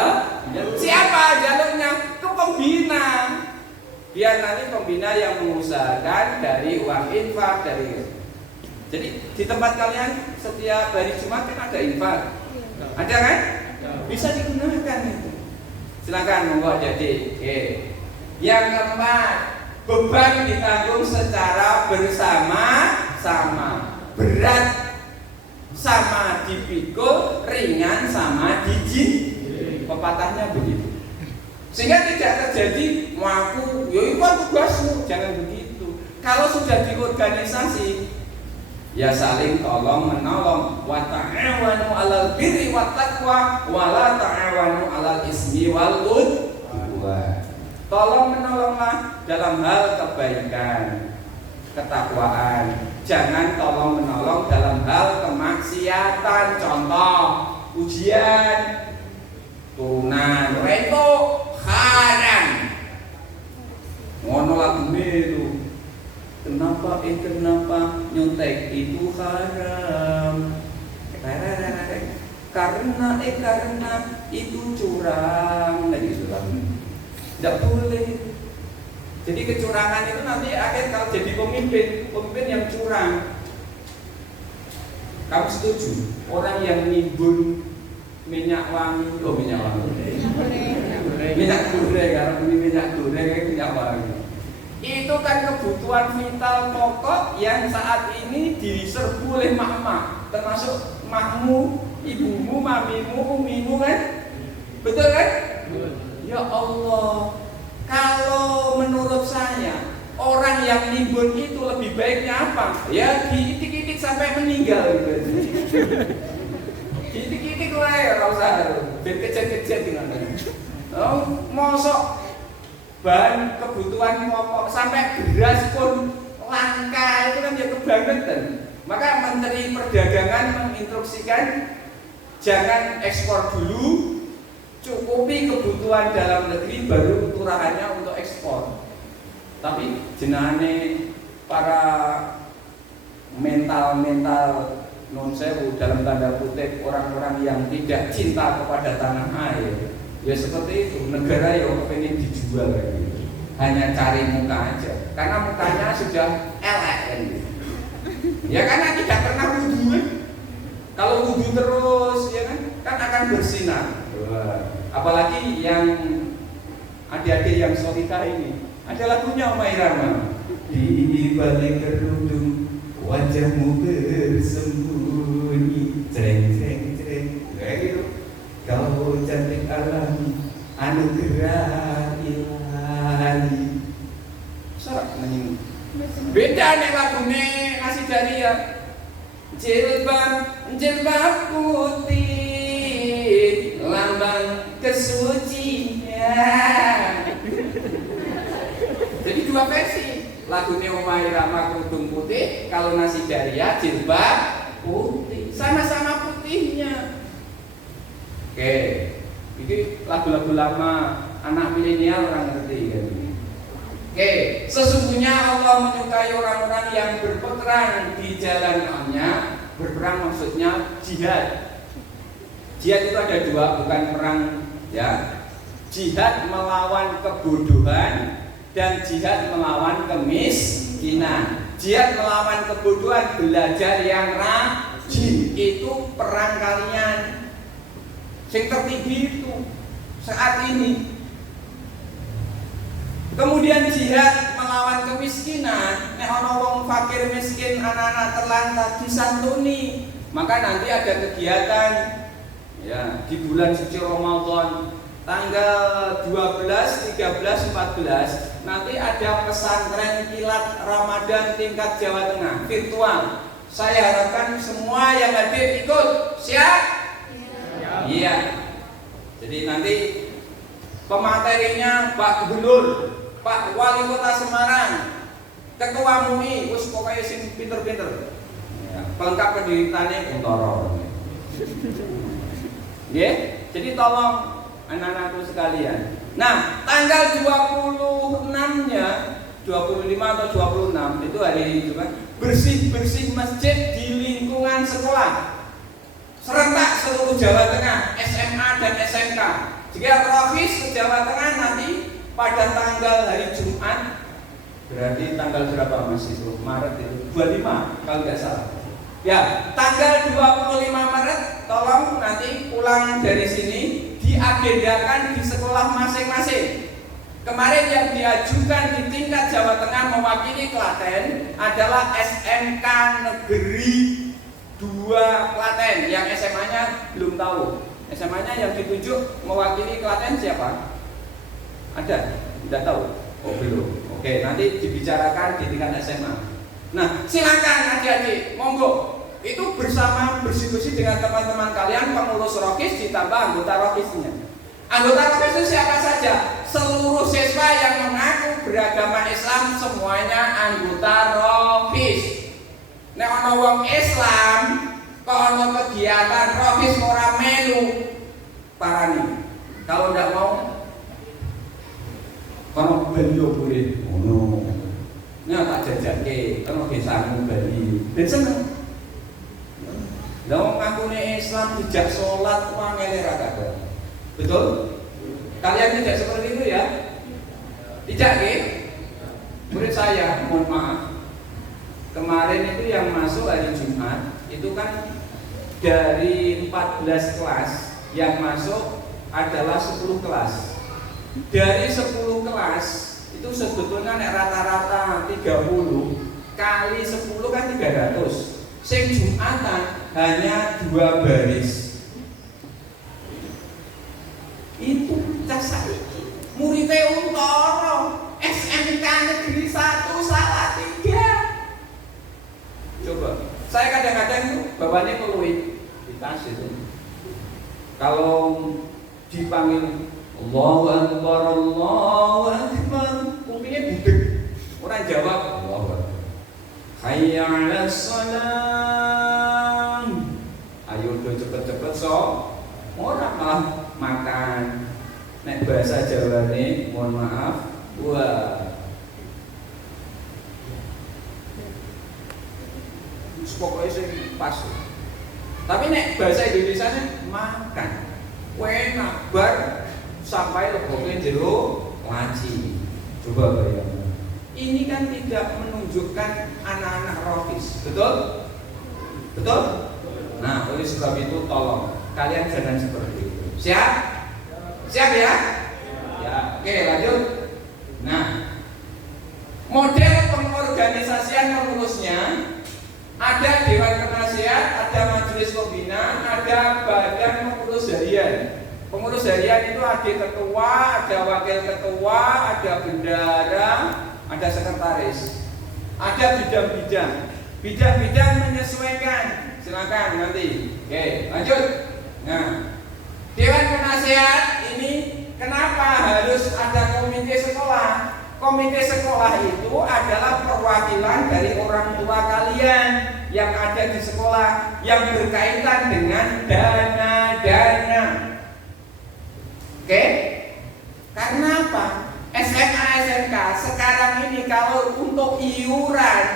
Siapa jalurnya? Ke pembina. Biar nanti pembina yang mengusahakan dari uang infak dari. Jadi di tempat kalian setiap hari Jumat kan ada infak, ada kan? Bisa digunakan itu. Silakan monggo adik. Yang keempat, beban ditanggung secara bersama-sama. Berat sama dipikul, ringan sama dijin. Pepatahnya begitu. Sehingga tidak terjadi ngaku, ya itu tugasmu, jangan begitu. Kalau sudah diorganisasi, ya saling tolong menolong. Wa ta'awanu 'alal birri wat taqwa wa la ta'awanu 'alal ismi wal udwan. Tolong menolonglah dalam hal kebaikan, ketakwaan. Jangan tolong menolong dalam hal kemaksiatan. Contoh ujian, turunan, reto, haram. Ngono lagune itu. Kenapa nyontek itu haram? Karena itu curang. Lagi curang. Tidak boleh. Jadi kecurangan itu nanti akhir kalau jadi pemimpin yang curang. Kamu setuju? Orang yang nimbun minyak wangi, minyak goreng, karena minyak wangi. Itu kan kebutuhan vital pokok yang saat ini diserbu oleh mak-mak, termasuk makmu, ibumu, mamimu, umimu kan? Betul kan? Ya Allah, kalau menurut saya orang yang nimbun itu lebih baiknya apa? Ya diitik-itik sampai meninggal gitu. Diitik-itik lah ya, usah kecil-kecil dengan. Mosok bahan kebutuhan pokok sampai beras pun langka, itu kan ya kebangetan. Maka Menteri Perdagangan menginstruksikan jangan ekspor dulu, cukupi kebutuhan dalam negeri baru turahannya untuk ekspor. Tapi jenahane para mental non sewu dalam tanda kutip orang-orang yang tidak cinta kepada tanah air. Ya seperti itu, negara yang pengen dijual kayak gitu. Hanya cari muka aja, karena mukanya sudah elek gitu. Ya karena tidak pernah wudu. Kalau wudu terus akan bersinar. Wah. Apalagi yang adik-adik yang solihah ini, ada lagunya Omah Irama. Di balik kerudung wajahmu bersembunyi, cereng cereng cereng, kayak gitu. Kau cantik alami, anugerah ilahi. Sarak nyanyi. Beda nih lagune Nasi Daria. Jilbab putih, lambang kesucian. Jadi dua versi. Lagunya Omah Irama kerudung putih, kalau Nasi Daria jilbab putih, sama-sama putihnya. Oke, ini lagu-lagu lama anak milenial orang ngerti kan ini. Oke, sesungguhnya Allah menyukai orang-orang yang berperang di jalan-Nya. Berperang maksudnya jihad. Jihad itu ada dua, bukan perang ya. Jihad melawan kebodohan dan jihad melawan kemiskinan. Jihad melawan kebodohan, belajar yang rajin, itu perang kalian. Yang tertinggi itu saat ini. Kemudian jihad melawan kemiskinan. Nek ana wong fakir miskin, anak-anak terlantar disantuni. Maka nanti ada kegiatan ya di bulan suci Ramadan tanggal 12, 13, 14 nanti ada pesantren kilat Ramadan tingkat Jawa Tengah virtual. Saya harapkan semua yang hadir ikut. Siap? Iya. Jadi nanti pematerinya Pak Gubernur, Pak Wali Kota Semarang, Ketua MUI, wis pokoknya sing pinter-pinter. Ya, pelengkap pendidikannya Kuntoro. Ya, jadi tolong anak-anakku sekalian. Nah, tanggal 26-nya, 25 atau 26 itu hari Jumat, bersih-bersih masjid di lingkungan sekolah. Serentak seluruh Jawa Tengah, SMA dan SMK. Jika Rofis ke Jawa Tengah nanti pada tanggal hari Jumat, berarti tanggal berapa Mas itu? Maret itu 25 kalau nggak salah. Ya, tanggal 25 Maret tolong nanti pulang dari sini diagendakan di sekolah masing-masing. Kemarin yang diajukan di tingkat Jawa Tengah mewakili Klaten adalah SMK Negeri 2 Klaten. Yang SMA-nya belum tahu. SMA-nya yang ditunjuk mewakili Klaten siapa? Ada? Tidak tahu? Oh belum. Oke, nanti dibicarakan di tingkat SMA. Nah, silakan adik-adik, monggo. Itu bersama bersih-bersih dengan teman-teman kalian, pengurus Rokis ditambah anggota Rokisnya. Anggota Rokis itu siapa saja? Seluruh siswa yang mengaku beragama Islam semuanya anggota Rokis. Nek ana wong Islam kok ana kegiatan Rokis ora melu parani. Kalau ndak mau kono beliau boleh ngono. Nek tak jajake kono desamu Bali. Ben seneng. Lah wong ngakune Islam dijak salat mangele ra kabeh. Betul? Kalian tidak seperti itu ya? Tidak nggih? Murid saya, mohon maaf. Kemarin itu yang masuk hari Jumat itu kan dari 14 kelas yang masuk adalah 10 kelas. Dari 10 kelas itu sebetulnya nek rata-rata 30 kali 10 kan 300. Sing Jumatan hanya 2 baris. Itu cah saiki muridé Untoro SMK Negeri 1 Salatiga. Coba, saya kadang-kadang itu bapaknya peluit di tas itu. Kalau dipanggil Allahu Akbar, Allahu Akbar, kupingnya budek. Orang jawab Allahu Akbar. Hayya 'alas shalam. Ayo do cepet-cepet sok. Ora malah makan. Nek bahasa Jawane mohon maaf, wah. Pokoknya sing pas. Tapi nek bahasa Indonesianya makan. Enak bar sampai leboke jero laci. Coba bayangkan. Ini kan tidak menunjukkan anak-anak Rofis, betul? Betul? Nah, oleh sebab itu tolong kalian jangan seperti itu. Siap? Siap ya? Ya, oke lanjut. Nah, model pengorganisasian pengurusnya ada dewan penasihat, ada majelis pembina, ada badan pengurus harian. Pengurus harian itu ada ketua, ada wakil ketua, ada bendahara, ada sekretaris, ada bidang-bidang. Bidang-bidang menyesuaikan. Silakan nanti. Oke, lanjut. Nah, dewan penasihat ini kenapa harus ada komite sekolah? Komite sekolah itu adalah perwakilan dari orang tua kalian yang ada di sekolah yang berkaitan dengan dana-dana. Oke? Karena apa? SMA SMK sekarang ini kalau untuk iuran,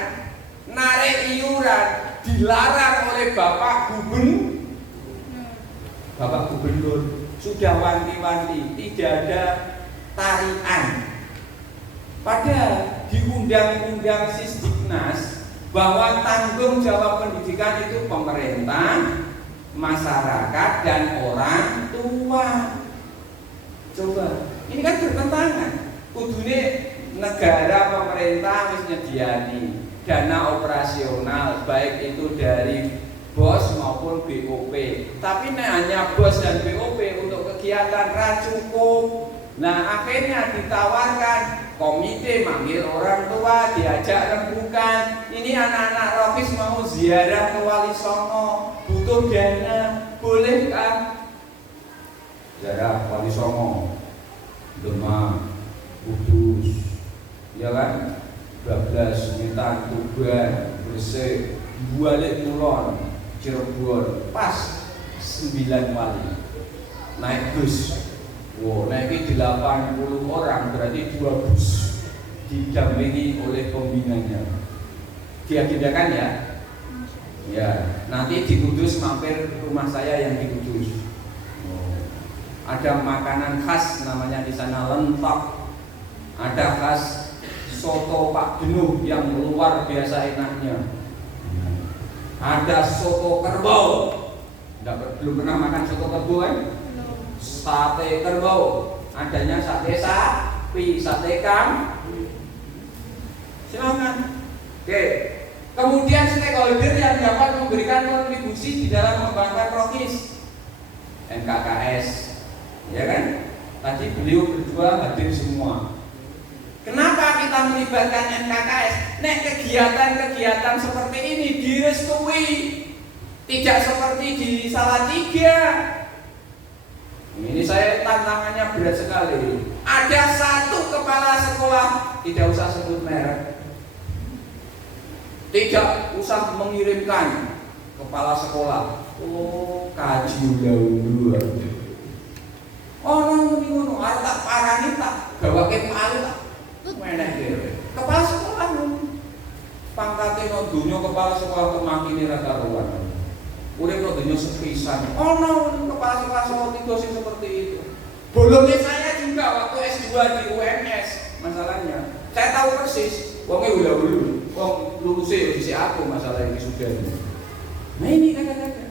narik iuran dilarang oleh Bapak Gubernur sudah wanti-wanti tidak ada tarian. Padahal di Undang-Undang Sisdiknas bahwa tanggung jawab pendidikan itu pemerintah, masyarakat, dan orang tua. Coba, ini kan bertentangan. Kudune negara pemerintah wis nyediani dana operasional baik itu dari BOS maupun BOP. Tapi hanya BOS dan BOP untuk kegiatan ra cukup. Nah, akhirnya ditawarkan komite manggil orang tua, diajak rembukan. Ini anak-anak Rofis mau ziarah ke Wali Songo, butuh dana, boleh kan? Ziarah Wali Songo, Demak, Kudus, ya kan? Bablas, Bintan, Tuban, Gresik, Balik Kulon, Cirebon, pas 9 wali naik bus. Wow, naik 80 orang, berarti 2 bus didampingi oleh pembinanya. Diagendakan ya? Ya, nanti di Kudus mampir rumah saya yang di Kudus. Ada makanan khas namanya di sana lentok. Ada khas soto Pak Denuh yang luar biasa enaknya. Ada soto kerbau. Belum pernah makan soto kerbau kan? Sate kerbau. Adanya sate sapi, sate kambing. Silakan. Oke. Kemudian stakeholder yang dapat memberikan kontribusi di dalam mengembangkan Rofis, NKKS, ya kan? Tadi beliau berdua hadir semua. Kenapa kita melibatkan NKKS? Nek kegiatan-kegiatan seperti ini direstui, tidak seperti di Salatiga. Ini saya tantangannya berat sekali. Ada satu kepala sekolah, tidak usah sebut merek, tidak usah mengirimkan kepala sekolah. Oh, kaji dahulu. Oh, ngono, arep tak parani tak gawake palu tak. Kepala sekolah pangkate no dunya kepala sekolah kemakini rata ruan. Urip no dunya sepisan. Kepala sekolah Salatiga sing seperti itu. Bolongnya saya juga waktu S2 di UMS masalahnya. Saya tahu persis. Wonge hula-hulu. Wong lulusnya di aku masalah ini sudah. Nah ini kadang-kadang.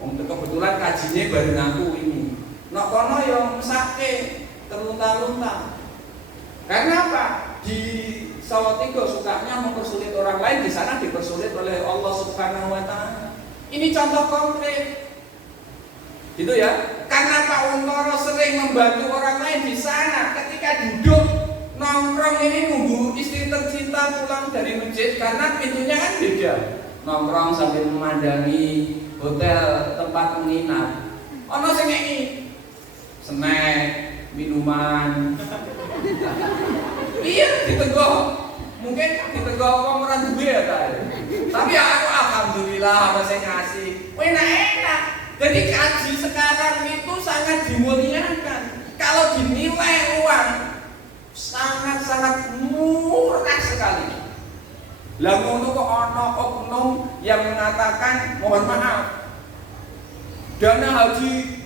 Itu. Kebetulan kajinya bareng aku ini. Nok kono yang mesake terlunta-lunta. Karena apa? Di Salatiga sukanya mempersulit orang lain, di sana dipersulit oleh Allah Subhanahu wa taala. Ini contoh konkret. Gitu ya. Karena Pak Untoro sering membantu orang lain di sana, ketika duduk nongkrong ini nunggu istri tercinta pulang dari masjid karena pintunya kan beda. Nongkrong sambil memandangi hotel tempat menginap. Ono sing ngeki snack, minuman. Iya, ditegoh. Mungkin ditegoh wong ora duwe ya ta. Tapi aku alhamdulillah ada sing ngasih. Enak-enak. Jadi kaji sekarang itu sangat dimuliakan. Kalau dinilai uang sangat-sangat murah sekali. Lah ngono kok ana oknum yang mengatakan mohon maaf dana haji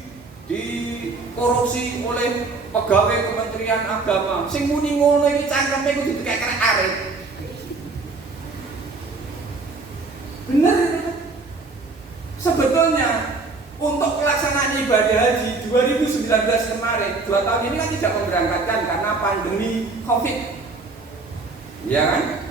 dikorupsi oleh pegawai Kementerian Agama. Sing muni ngono iki cangkeme kudu dikek arep. Bener. Sebetulnya untuk pelaksanaan ibadah haji 2019 kemarin, 2 tahun ini kan tidak memberangkatkan karena pandemi COVID, ya kan?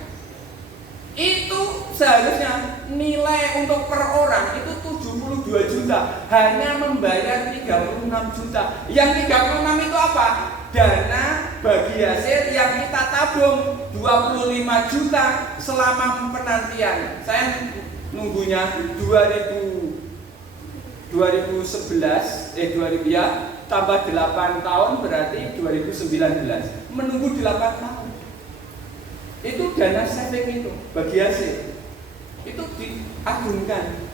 Itu seharusnya nilai untuk per orang itu 72 juta, hanya membayar 36 juta. Yang 36 itu apa? Dana bagi hasil yang kita tabung 25 juta selama penantian. Saya nunggunya 2011 2000 ya, tambah 8 tahun berarti 2019. Menunggu 8 tahun. Itu dana saving itu bagi hasil. Itu diagungkan.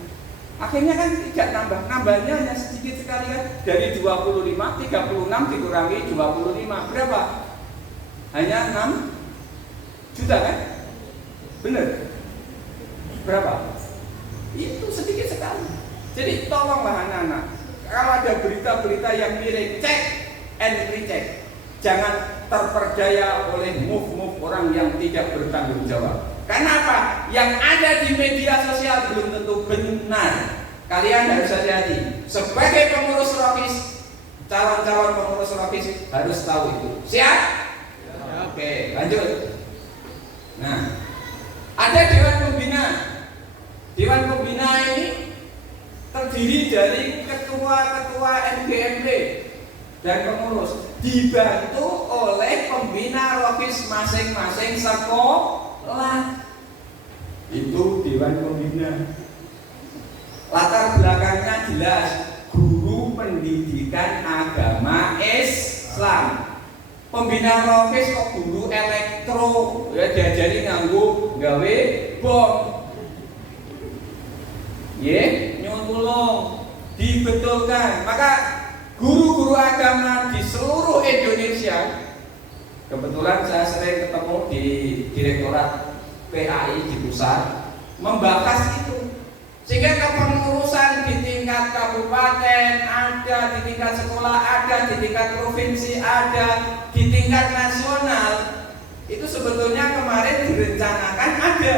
Akhirnya kan tidak nambahnya hanya sedikit sekali kan, dari 36 dikurangi 25 berapa? Hanya 6 juta kan? Benar? Berapa? Itu sedikit sekali. Jadi tolonglah anak-anak, kalau ada berita-berita yang miring, cek and recheck. Jangan terperdaya oleh move-move orang yang tidak bertanggung jawab. Karena apa? Yang ada di media sosial belum tentu benar. Kalian harus hati-hati. Sebagai pengurus Rokis, calon-calon pengurus Rokis harus tahu itu. Siap? Oke, lanjut. Nah, ada Dewan Pembina. Dewan Pembina ini terdiri dari ketua-ketua MGMP dan pengurus, dibantu oleh pembina Rokis masing-masing sekolah. Itu Dewan Pembina. Latar belakangnya jelas, guru pendidikan agama Islam. Pembina Rokis kok guru elektro, ya diajari nganggo gawe bom. Nyuwun tulung dibetulkan. Maka guru-guru agama di seluruh Indonesia, kebetulan saya sering ketemu di Direktorat PAI di pusat, membahas itu. Sehingga kepengurusan di tingkat kabupaten ada, di tingkat sekolah ada, di tingkat provinsi ada, di tingkat nasional, itu sebetulnya kemarin direncanakan ada.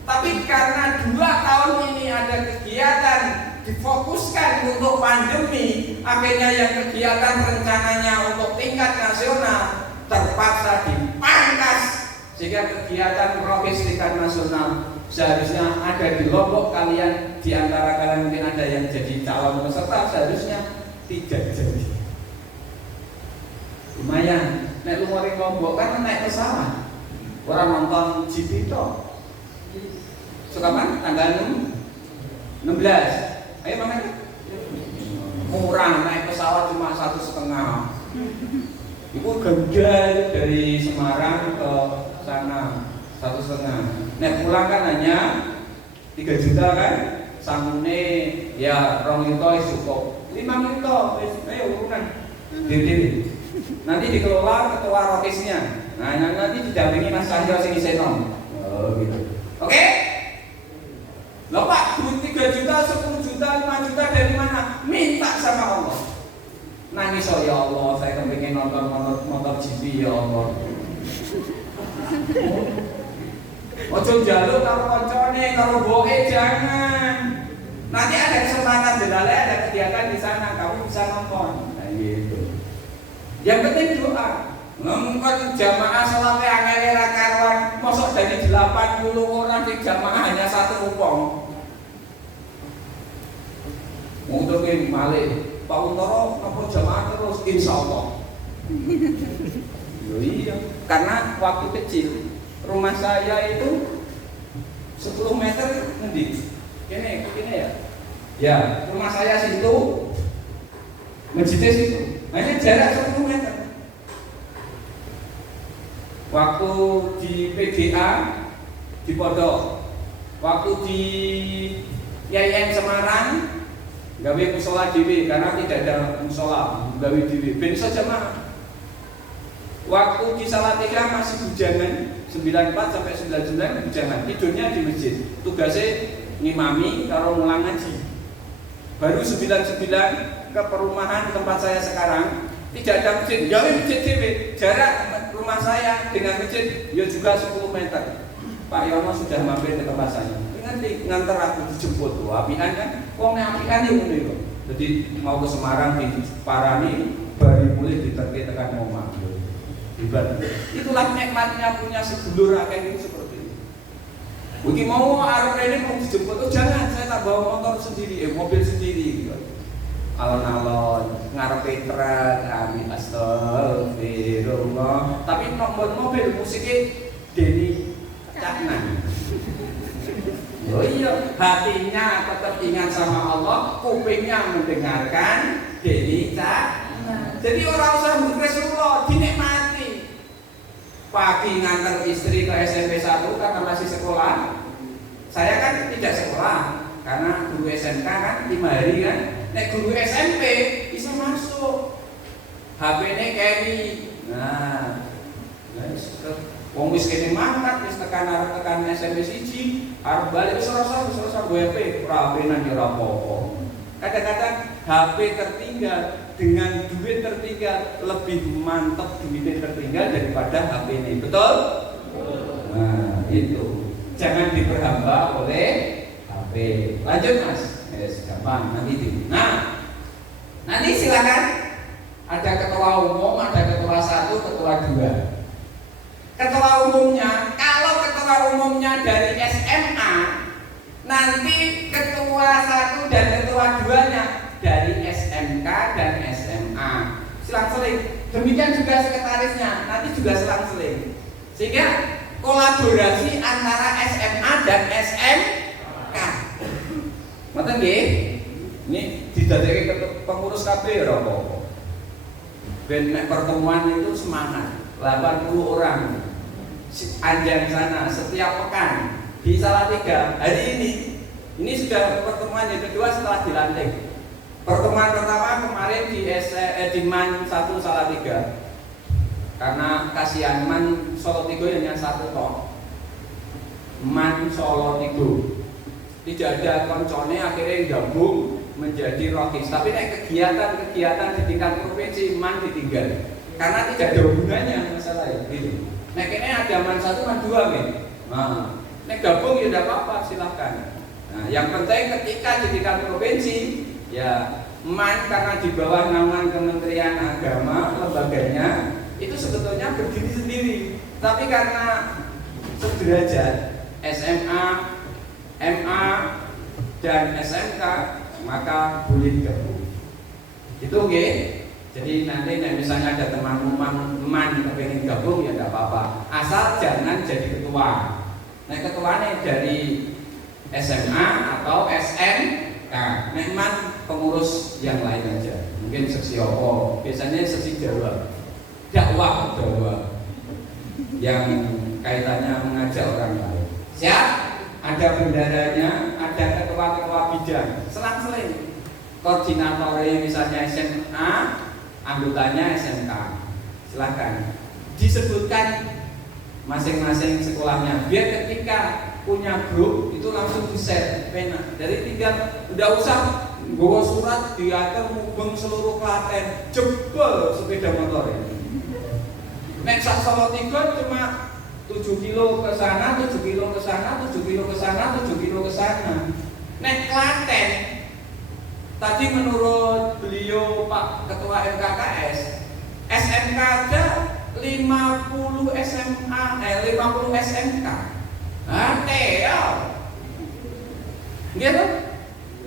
Tapi karena 2 tahun ini ada kegiatan difokuskan untuk pandemi, akhirnya yang kegiatan rencananya untuk tingkat nasional terpaksa dipangkas, sehingga kegiatan Rokis tingkat nasional seharusnya ada di Lombok. Kalian di antara kalian mungkin ada yang jadi calon peserta, seharusnya tidak jadi. Lumayan, naik luar Lombok kan naik pesawat, orang nonton GP itu. Kapan? Tanggal 16. Ayo mana? Murah, naik pesawat cuma 1,5. Itu gede dari Semarang ke sana 1,5. Nek pulang kan hanya 3 juta kan? Sangune ya 2 juta cukup. 5 juta, ayo urunan. Diri. Nanti dikelola ketua Rokisnya. Nah, nanti didampingi Mas Cahyo sing iseno. Oh gitu. Oke? Loh Pak, duit 3 juta, 10 juta, 5 juta dari mana? Minta sama Allah. Nangis, oh ya Allah, saya kepingin nonton motor GP ya Allah. Ojo jaluk karo koncone, karo boke, jangan. Nanti ada kesempatan delale, ada kegiatan di sana, kamu bisa nonton. Nah gitu. Yang penting doa. Mungkin jamaah sholatnya angel ra karuan, mosok dari 80 orang di jamaah hanya 1 wong. Untuk malih, Pak Untoro nopo jamaah terus insyaallah. Iya, karena waktu kecil rumah saya itu 10 meter ngendi? Kene ya. Ya, rumah saya situ, masjidnya situ. Hanya jarak 10 meter. Waktu di PGA di Pondok, waktu di YIM Semarang gawe musola dhewe karena tidak ada musola, gawe dhewe ben saja mah. Waktu di Salatiga masih bujangan 94 sampai 99 bujangan, tidurnya di masjid. Tugasnya ngimami karo mulang ngaji. Baru 99 ke perumahan tempat saya sekarang tidak ada masjid, gawe masjid dhewe. Jarak rumah saya dengan masjid ya juga 10 meter. Pak Yono sudah mampir ke tempat saya. ngerti nganter aku dijemput tuh apian kan, wong apian ya ngono iku. Jadi mau ke Semarang di Parani bari mulih diterke tekan omah. Hebat. Itulah nikmatnya punya sedulur akeh itu seperti itu. Mungkin mau arep rene mau dijemput, oh jangan, saya tak bawa motor sendiri, mobil sendiri gitu. Alon-alon ngarepe truk, amin astagfirullah. Tapi nomor mobil musiknya Denny Caknan. Oh iya, hatinya tetap ingat sama Allah, kupingnya mendengarkan Denny Caknan. Jadi orang usah Rasulullah dinikmati. Pagi nganter istri ke SMP 1 karena masih sekolah. Saya kan tidak sekolah karena guru SMK kan 5 hari kan. Nek guru SMP bisa masuk. HP-ne carry. Nah, guys, wong wis kene mangkat wis tekan SMP 1, arep balik wis ora usah WP, ora HP-nan ya ora apa-apa. Kadang-kadang HP tertinggal dengan duit tertinggal lebih mantap duitnya tertinggal daripada HP ini, betul? Nah, itu jangan diperhamba oleh HP. Lanjut mas. Yes, gampang nanti itu. Nah, nanti silakan ada ketua umum, ada ketua 1, ketua 2. Ketua umumnya, kalau ketua umumnya dari SMA, nanti ketua 1 dan ketua 2-nya dari SMK dan SMA. Selang-seling. Demikian juga sekretarisnya, nanti juga selang-seling. Sehingga kolaborasi antara SMA dan SMK. Ngoten nggih? Ini didadekake pengurus KB ora apa-apa. Ben nek pertemuan itu semangat. 80 orang. Anjang sana setiap pekan di Salatiga. Hari ini sudah pertemuan yang kedua setelah dilantik. Pertemuan pertama kemarin di Man 1 Salatiga. Karena kasihan Man Solo Tigo hanya 1 tok. Man Solo Tigo. Tidak ada koncone akhirnya gabung menjadi Rokis. Tapi kegiatan-kegiatan di tingkat provinsi Man ditinggal karena tidak ada hubungannya masalah itu. Nek kene ada Man 1, Man 2 nih. Nah, nek gabung ya tidak apa-apa, silahkan. Nah, yang penting ketika di tingkat provinsi ya Man karena di bawah naungan Kementerian Agama lembaganya itu sebetulnya berdiri sendiri. Tapi karena sederajat SMA, MA dan SMK maka boleh gabung. Itu oke. Jadi nanti misalnya ada teman-teman kepengen gabung ya tidak apa-apa. Asal jangan jadi ketua. Nah ketuanya dari SMA atau SMK. Memang pengurus yang lain aja. Mungkin seksi apa? Biasanya seksi Jawa. Dakwah yang kaitannya mengajak orang lain. Siap? Ada bendaranya, ada ketua-ketua bidang, selang-seling. Koordinatornya misalnya SMA, anggotanya SMK. Silahkan disebutkan masing-masing sekolahnya. Biar ketika punya grup itu langsung di-share pena. Dari 3 udah usah bawa surat diatur mubeng seluruh Klaten, jebol sepeda motor ini. Nek sak Solo 3 cuma 7 kilo ke sana, 7 kilo ke sana, 7 kilo ke sana, 7 kilo ke sana. Nek Klaten tadi menurut beliau Pak Ketua MKKS, SMK ada 50 SMA, 50 SMK. Ya. Gitu.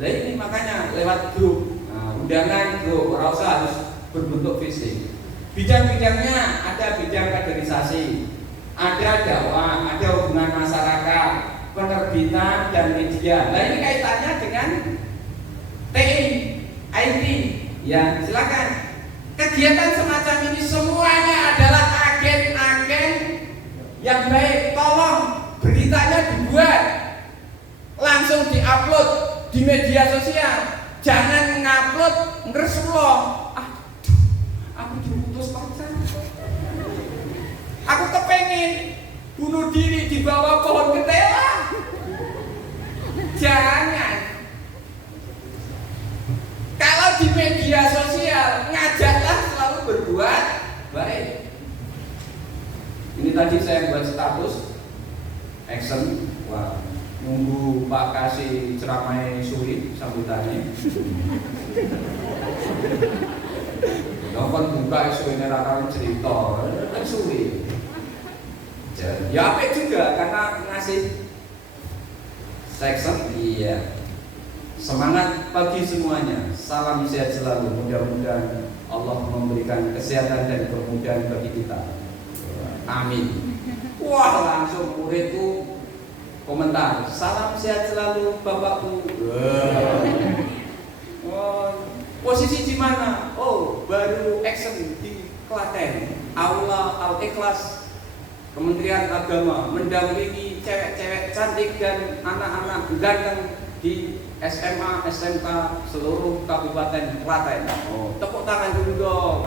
Nah ini makanya lewat grup. Nah, undangan grup, ora usah harus berbentuk fisik. Bidang-bidangnya ada bidang kaderisasi, ada dakwah, ada hubungan masyarakat, penerbitan dan media. Nah ini kaitannya dengan TI, IT. Ya silakan. Kegiatan semacam ini semuanya adalah agen-agen yang baik. Tolong beritanya dibuat, langsung diupload di media sosial. Jangan ngupload ngeresloh. Aku diputus pacar. Aku kepengen bunuh diri di bawah pohon ketela. Jangan. Kalau di media sosial ngajaklah selalu berbuat baik. Ini tadi saya buat status action. Wah, nunggu Pak kasih ceramah suwi sambutannya. Nonton buka suwi neraka cerita kan suwi. Ya apik juga karena ngasih section. Iya. Semangat pagi semuanya. Salam sehat selalu. Mudah-mudahan Allah memberikan kesehatan dan kemudahan bagi kita. Amin. Wah, langsung muridku komentar. Salam sehat selalu Bapakku. Posisi di mana? Oh, baru action di Klaten. Aula Al-Ikhlas Kementerian Agama mendampingi cewek-cewek cantik dan anak-anak ganteng di SMA, SMK seluruh Kabupaten Klaten. Oh, tepuk tangan dulu dong.